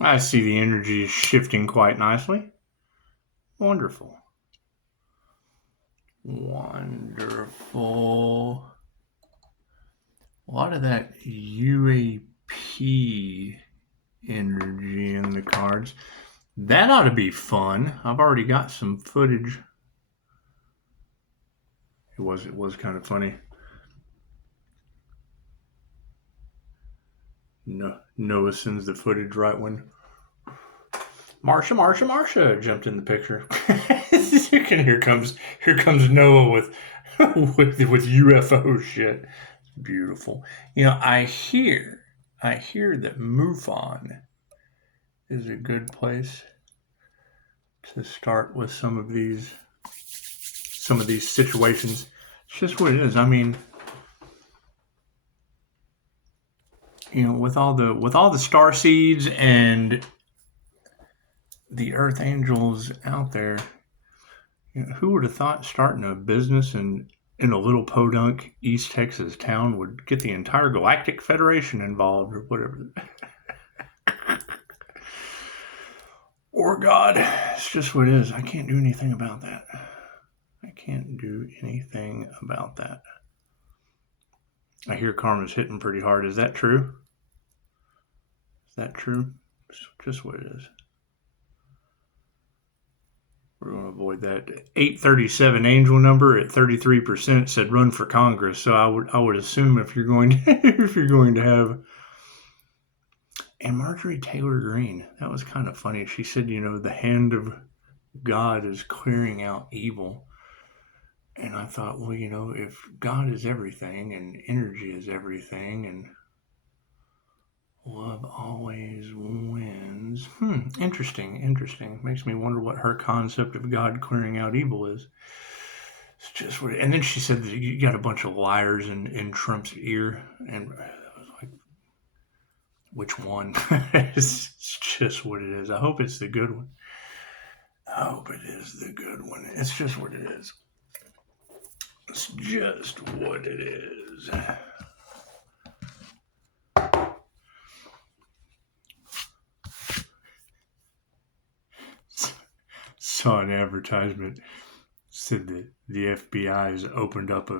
I see the energy is shifting quite nicely. Wonderful. Wonderful. A lot of that UAP energy in the cards. That ought to be fun. I've already got some footage. It was kind of funny. No, Noah sends the footage right when Marsha jumped in the picture. here comes Noah with UFO shit. Beautiful. You know, I hear that MUFON is a good place to start with some of these situations. It's just what it is. I mean, you know, with all the star seeds and the earth angels out there, you know, who would have thought starting a business in a little podunk East Texas town would get the entire Galactic Federation involved or whatever. Or God. It's just what it is. I can't do anything about that. I can't do anything about that. I hear karma's hitting pretty hard. Is that true? Is that true? It's just what it is. We're going to avoid that. 837 angel number at 33% said run for Congress. So I would assume if you're going to have. And Marjorie Taylor Greene, that was kind of funny. She said, you know, the hand of God is clearing out evil. And I thought, well, you know, if God is everything and energy is everything and love always wins. Interesting. Makes me wonder what her concept of God clearing out evil is. It's just what. And then she said that you got a bunch of liars in Trump's ear, and I was like, which one? It's just what it is. I hope it's the good one. I hope it is the good one. It's just what it is. It's just what it is. Saw an advertisement said that the FBI has opened up a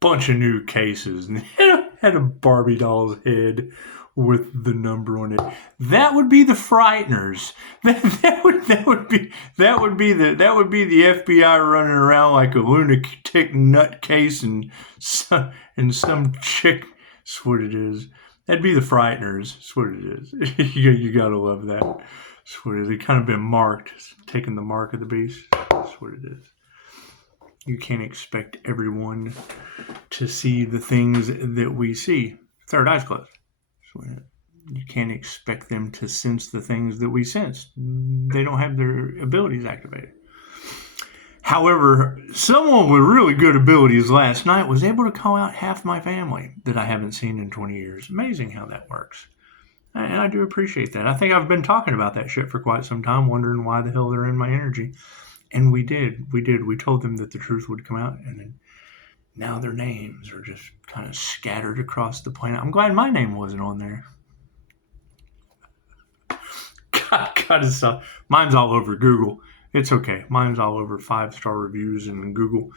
bunch of new cases and had a Barbie doll's head with the number on it. That would be the Frighteners. That would be the FBI running around like a lunatic nutcase and some chick. That's what it is. That'd be the Frighteners. That's what it is. You gotta love that. That's what it is. They kind of been marked, taking the mark of the beast. That's what it is. You can't expect everyone to see the things that we see. Third eye's closed. You can't expect them to sense the things that we sense. They don't have their abilities activated. However, someone with really good abilities last night was able to call out half my family that I haven't seen in 20 years. Amazing how that works. And I do appreciate that. I think I've been talking about that shit for quite some time, wondering why the hell they're in my energy. And we did. We told them that the truth would come out, and then now their names are just kind of scattered across the planet. I'm glad my name wasn't on there. God, mine's all over Google. It's okay. Mine's all over 5-star reviews in Google.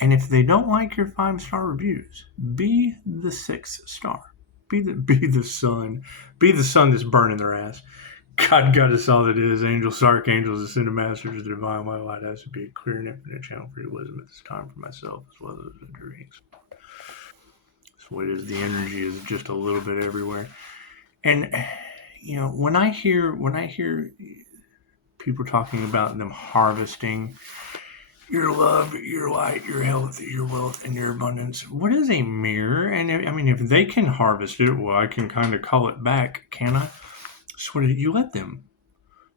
And if they don't like your 5-star reviews, be the 6th star. Be the sun. Be the sun that's burning their ass. God got us all that is. Angels, archangels, ascended masters, the divine light has to be a clear and infinite channel for your wisdom at this time for myself as well as the dreams. That's what it is. The energy is just a little bit everywhere. And you know, when I hear people talking about them harvesting your love, your light, your health, your wealth, and your abundance, what is a mirror? And I mean, if they can harvest it, well, I can kind of call it back, can I? That's what you let them.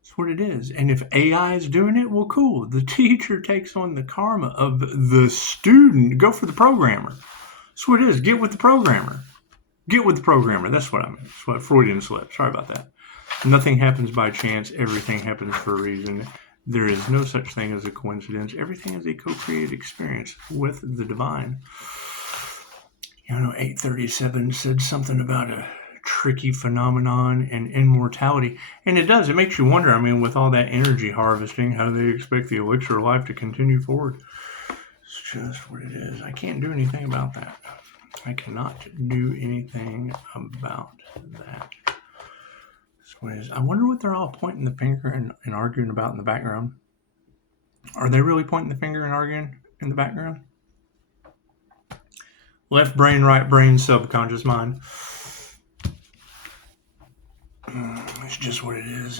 That's what it is. And if AI is doing it, well, cool. The teacher takes on the karma of the student. Go for the programmer. That's what it is. Get with the programmer. Get with the programmer. That's what I meant. That's what Freudian slip. Sorry about that. Nothing happens by chance. Everything happens for a reason. There is no such thing as a coincidence. Everything is a co-created experience with the divine. You know, 837 said something about a tricky phenomenon and immortality. And it does. It makes you wonder, I mean, with all that energy harvesting, how do they expect the elixir of life to continue forward? It's just what it is. I can't do anything about that. I cannot do anything about that. I wonder what they're all pointing the finger and arguing about in the background. Are they really pointing the finger and arguing in the background? Left brain, right brain, subconscious mind. It's just what it is.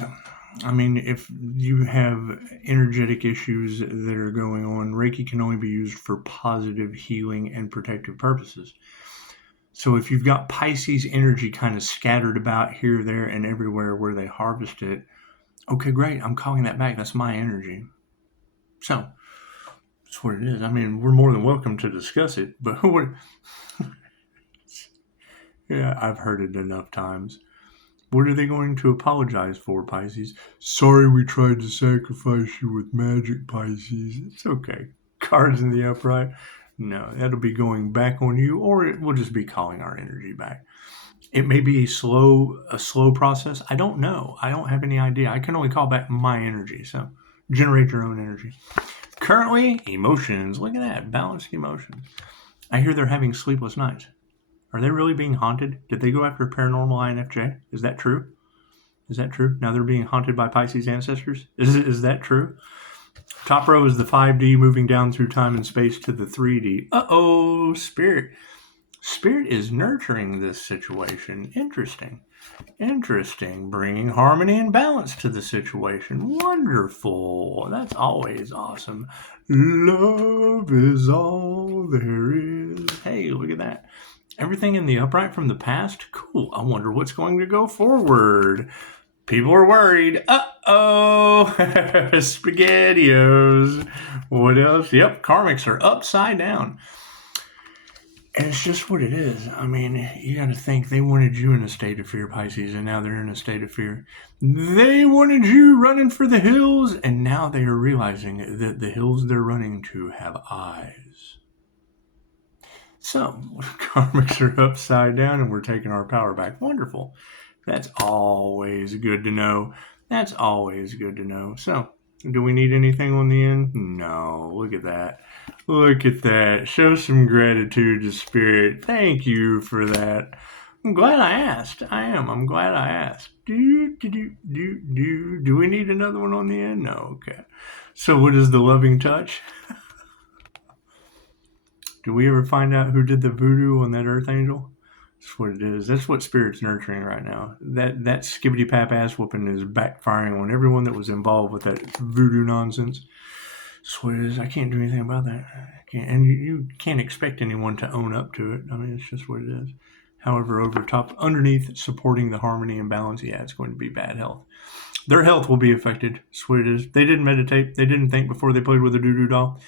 I mean, if you have energetic issues that are going on, Reiki can only be used for positive healing and protective purposes. So if you've got Pisces energy kind of scattered about here, there, and everywhere where they harvest it, okay, great. I'm calling that back. That's my energy. So that's what it is. I mean, we're more than welcome to discuss it, but who would? Yeah, I've heard it enough times. What are they going to apologize for, Pisces? Sorry we tried to sacrifice you with magic, Pisces. It's okay. Cards in the upright. No, that'll be going back on you, or it will just be calling our energy back. It may be a slow process. I don't know. I don't have any idea. I can only call back my energy. So generate your own energy. Currently, emotions. Look at that. Balanced emotions. I hear they're having sleepless nights. Are they really being haunted? Did they go after paranormal INFJ? Is that true? Is that true? Now they're being haunted by Pisces ancestors? Is that true? Top row is the 5D moving down through time and space to the 3D. Uh-oh, Spirit. Spirit is nurturing this situation. Interesting. Bringing harmony and balance to the situation. Wonderful. That's always awesome. Love is all there is. Hey, look at that. Everything in the upright from the past? Cool. I wonder what's going to go forward. People are worried. Uh-oh. SpaghettiOs. What else? Yep, karmics are upside down. And it's just what it is. I mean, you got to think they wanted you in a state of fear, Pisces, and now they're in a state of fear. They wanted you running for the hills, and now they are realizing that the hills they're running to have eyes. So, karmics are upside down and we're taking our power back. Wonderful. That's always good to know. That's always good to know. So, do we need anything on the end? No. Look at that. Look at that. Show some gratitude to Spirit. Thank you for that. I'm glad I asked. I am. I'm glad I asked. Do we need another one on the end? No. Okay. So, what is the loving touch? Do we ever find out who did the voodoo on that Earth Angel? That's what it is. That's what Spirit's nurturing right now. That skibbity pap ass whooping is backfiring on everyone that was involved with that voodoo nonsense. That's what it is. I can't do anything about that. And you can't expect anyone to own up to it. I mean, it's just what it is. However, underneath, supporting the harmony and balance, yeah, it's going to be bad health. Their health will be affected. That's what it is. They didn't meditate. They didn't think before they played with a doo-doo doll.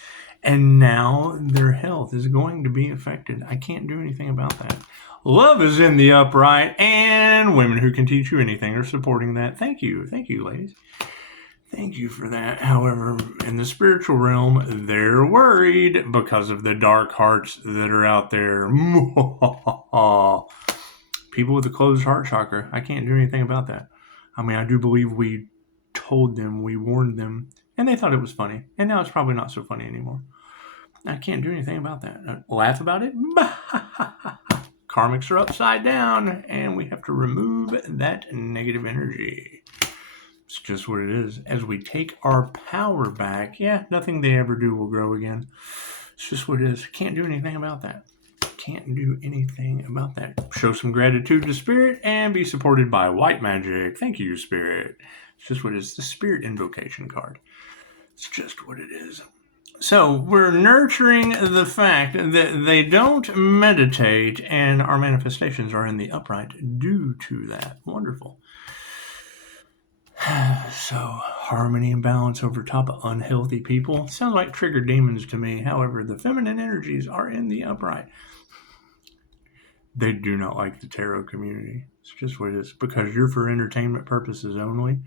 And now their health is going to be affected. I can't do anything about that. Love is in the upright, and women who can teach you anything are supporting that. Thank you. Thank you, ladies. Thank you for that. However, in the spiritual realm, they're worried because of the dark hearts that are out there. People with a closed heart chakra. I can't do anything about that. I mean, I do believe we told them, we warned them, and they thought it was funny. And now it's probably not so funny anymore. I can't do anything about that. Laugh about it? Karmics are upside down, and we have to remove that negative energy. It's just what it is. As we take our power back, yeah, nothing they ever do will grow again. It's just what it is. Can't do anything about that. Can't do anything about that. Show some gratitude to Spirit and be supported by white magic. Thank you, Spirit. It's just what it is. The Spirit Invocation card. It's just what it is. So we're nurturing the fact that they don't meditate, and our manifestations are in the upright due to that. Wonderful. So harmony and balance over top of unhealthy people. Sounds like triggered demons to me. However, the feminine energies are in the upright. They do not like the tarot community. It's just what it is. Because you're for entertainment purposes only.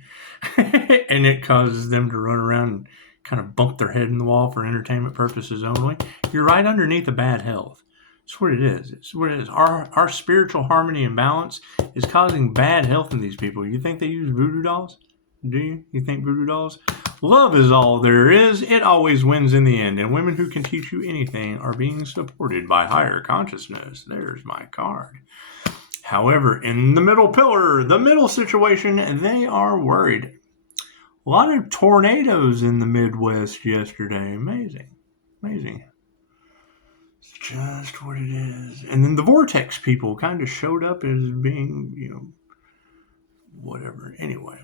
And it causes them to run around and kind of bump their head in the wall for entertainment purposes only. You're right underneath a bad health. It's what it is. It's what it is. Our spiritual harmony and balance is causing bad health in these people. You think they use voodoo dolls? Do you? You think voodoo dolls? Love is all there is. It always wins in the end. And women who can teach you anything are being supported by higher consciousness. There's my card. However, in the middle pillar, the middle situation, they are worried. A lot of tornadoes in the Midwest yesterday. Amazing. Amazing. It's just what it is. And then the vortex people kind of showed up as being, whatever. Anyway,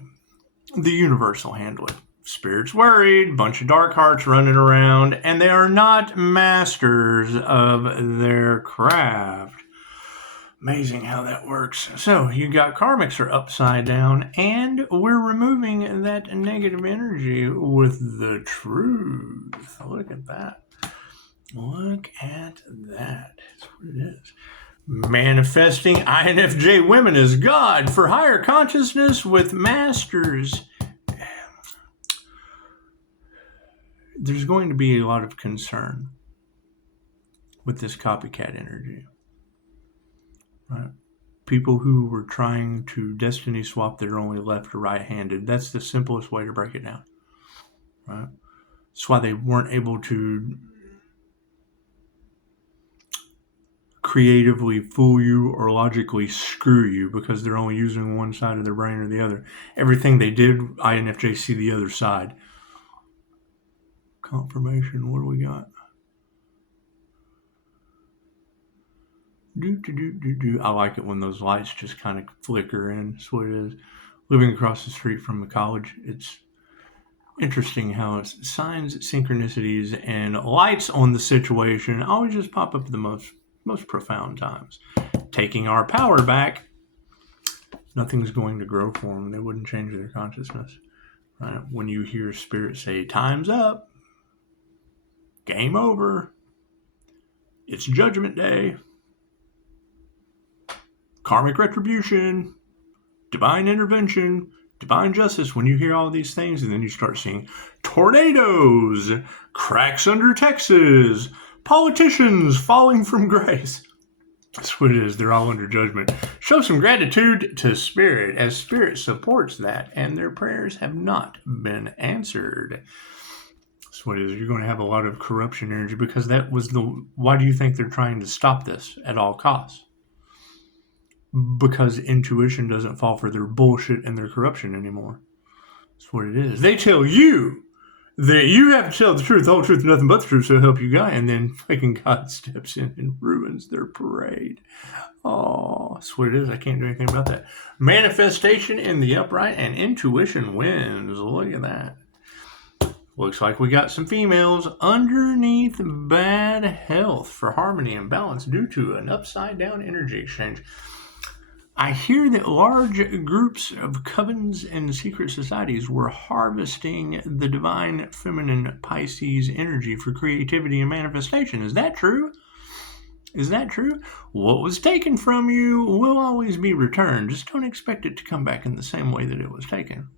the universe will handle it. Spirits worried, bunch of dark hearts running around, and they are not masters of their craft. Amazing how that works. So you got karmics are upside down, and we're removing that negative energy with the truth. Look at that. Look at that. That's what it is. Manifesting INFJ women as God for higher consciousness with masters. There's going to be a lot of concern with this copycat energy. Right? People who were trying to destiny swap their only left or right-handed. That's the simplest way to break it down. Right? That's why they weren't able to creatively fool you or logically screw you because they're only using one side of their brain or the other. Everything they did, INFJ see the other side. Confirmation, what do we got? I like it when those lights just kind of flicker in. That's what it is. Living across the street from the college, it's interesting how it's signs, synchronicities, and lights on the situation always just pop up at the most profound times. Taking our power back, nothing's going to grow for them. They wouldn't change their consciousness. Right? When you hear spirit say, time's up, game over, it's judgment day, karmic retribution, divine intervention, divine justice. When you hear all these things and then you start seeing tornadoes, cracks under Texas, politicians falling from grace. That's what it is. They're all under judgment. Show some gratitude to Spirit as Spirit supports that and their prayers have not been answered. That's what it is. You're going to have a lot of corruption energy because that was why do you think they're trying to stop this at all costs? Because intuition doesn't fall for their bullshit and their corruption anymore. That's what it is. They tell you that you have to tell the truth, the whole truth, nothing but the truth, so help you God. And then fucking God steps in and ruins their parade. Oh, that's what it is. I can't do anything about that. Manifestation in the upright and intuition wins. Look at that. Looks like we got some females underneath bad health for harmony and balance due to an upside down energy exchange. I hear that large groups of covens and secret societies were harvesting the divine feminine Pisces energy for creativity and manifestation. Is that true? Is that true? What was taken from you will always be returned. Just don't expect it to come back in the same way that it was taken.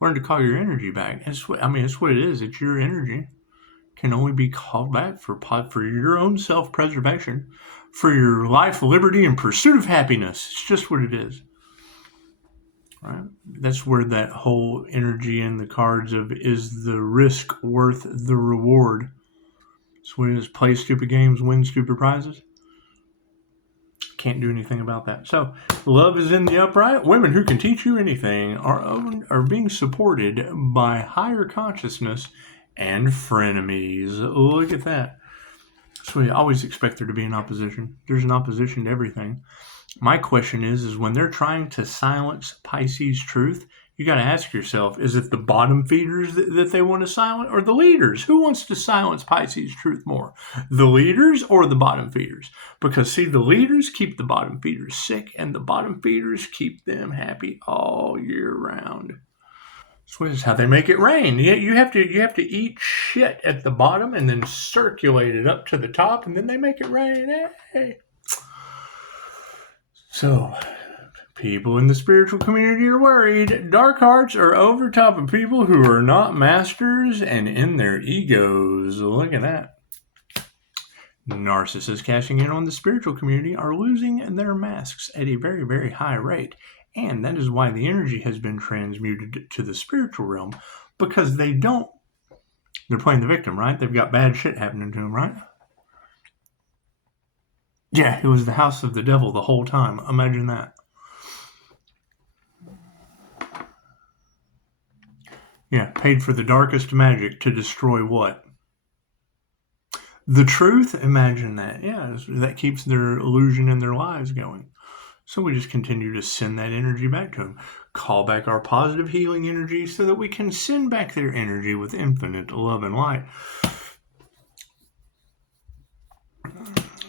Learn to call your energy back. It's what it is. It's your energy. Can only be called back for your own self-preservation, for your life, liberty, and pursuit of happiness. It's just what it is. Right? That's where that whole energy in the cards of is the risk worth the reward. That's what it is. Play stupid games, win stupid prizes. Can't do anything about that. So, love is in the upright. Women who can teach you anything are being supported by higher consciousness and frenemies. Look at that. So we always expect there to be an opposition. There's an opposition to everything. My question is when they're trying to silence Pisces truth, you got to ask yourself, is it the bottom feeders that they want to silence or the leaders? Who wants to silence Pisces truth more? The leaders or the bottom feeders? Because see, the leaders keep the bottom feeders sick and the bottom feeders keep them happy all year round. So this is how they make it rain. You have to eat shit at the bottom and then circulate it up to the top, and then they make it rain. Hey. So, people in the spiritual community are worried. Dark hearts are over top of people who are not masters and in their egos. Look at that. Narcissists cashing in on the spiritual community are losing their masks at a very, very high rate. And that is why the energy has been transmuted to the spiritual realm, because they're playing the victim, right? They've got bad shit happening to them, right? Yeah, it was the house of the devil the whole time. Imagine that. Yeah, paid for the darkest magic to destroy what? The truth? Imagine that. Yeah, that keeps their illusion and their lives going. So we just continue to send that energy back to them. Call back our positive healing energy so that we can send back their energy with infinite love and light.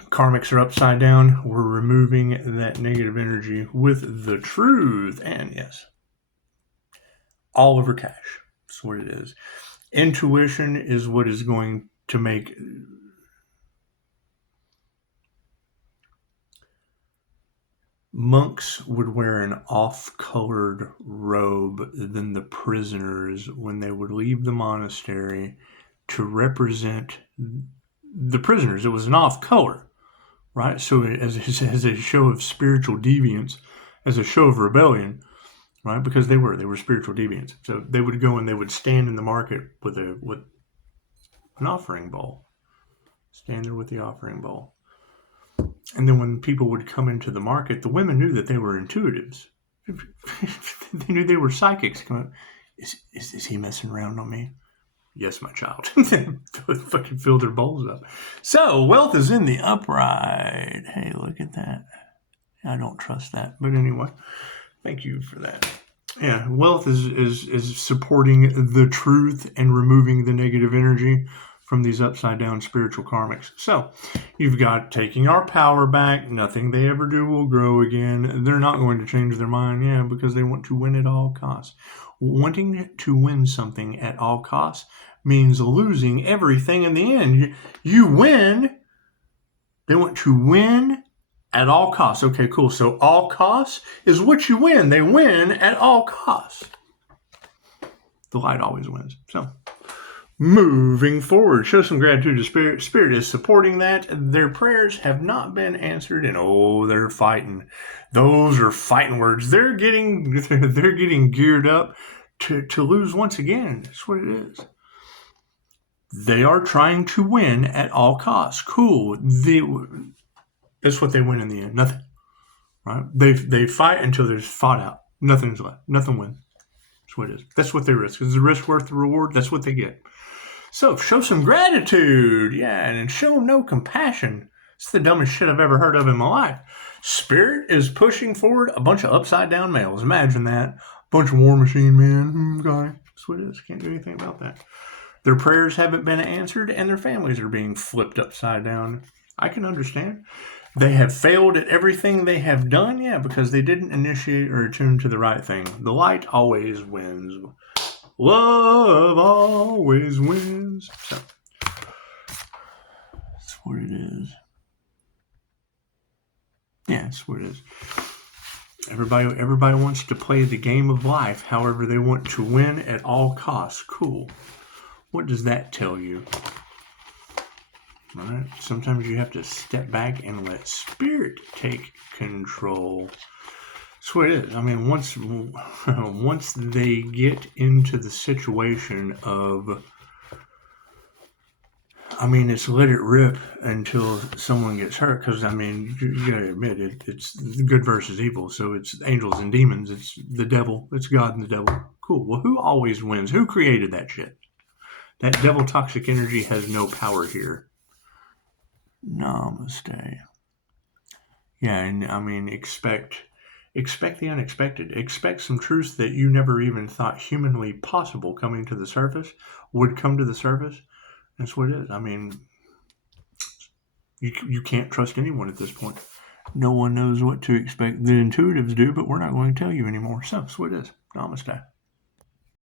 Karmics are upside down. We're removing that negative energy with the truth. And yes, all over cash. That's what it is. Intuition is what is going to make monks would wear an off-colored robe than the prisoners when they would leave the monastery to represent the prisoners. It was an off-color, right? So as a show of spiritual deviance, as a show of rebellion, right? Because they were spiritual deviants. So they would go and they would stand in the market with an offering bowl. Stand there with the offering bowl. And then when people would come into the market, the women knew that they were intuitives. They knew they were psychics. Is he messing around on me? Yes, my child. Fucking fill their bowls up. So, wealth is in the upright. Hey, look at that. I don't trust that. But anyway, thank you for that. Yeah, wealth is supporting the truth and removing the negative energy from these upside down spiritual karmics. So you've got taking our power back. Nothing they ever do will grow again. They're not going to change their mind, yeah, because they want to win at all costs. Wanting to win something at all costs means losing everything in the end. You win. They want to win at all costs. Okay, cool. So all costs is what you win. They win at all costs. The light always wins. So moving forward, show some gratitude to Spirit. Spirit is supporting that. Their prayers have not been answered, and they're fighting. Those are fighting words. They're getting geared up to lose once again. That's what it is. They are trying to win at all costs. Cool. That's what they win in the end. Nothing. Right? They fight until there's fought out. Nothing's left. Nothing wins. That's what it is. That's what they risk. Is the risk worth the reward? That's what they get. So show some gratitude, yeah, and show no compassion. It's the dumbest shit I've ever heard of in my life. Spirit is pushing forward a bunch of upside down males. Imagine that. Bunch of War Machine men. Okay. That's what it is. Can't do anything about that. Their prayers haven't been answered, and their families are being flipped upside down. I can understand. They have failed at everything they have done, yeah, because they didn't initiate or attune to the right thing. The light always wins. Love always wins. So, that's what it is. Yeah, that's what it is. Everybody wants to play the game of life. However, they want to win at all costs. Cool. What does that tell you? All right. Sometimes you have to step back and let Spirit take control. That's what it is. I mean, once they get into the situation of, it's let it rip until someone gets hurt. Because, you gotta admit, it's good versus evil. So it's angels and demons. It's the devil. It's God and the devil. Cool. Well, who always wins? Who created that shit? That devil toxic energy has no power here. Namaste. Yeah, and expect the unexpected. Expect some truths that you never even thought humanly possible coming to the surface would come to the surface. That's what it is. You can't trust anyone at this point. No one knows what to expect. The intuitives do, but we're not going to tell you anymore. So that's what it is. Namaste.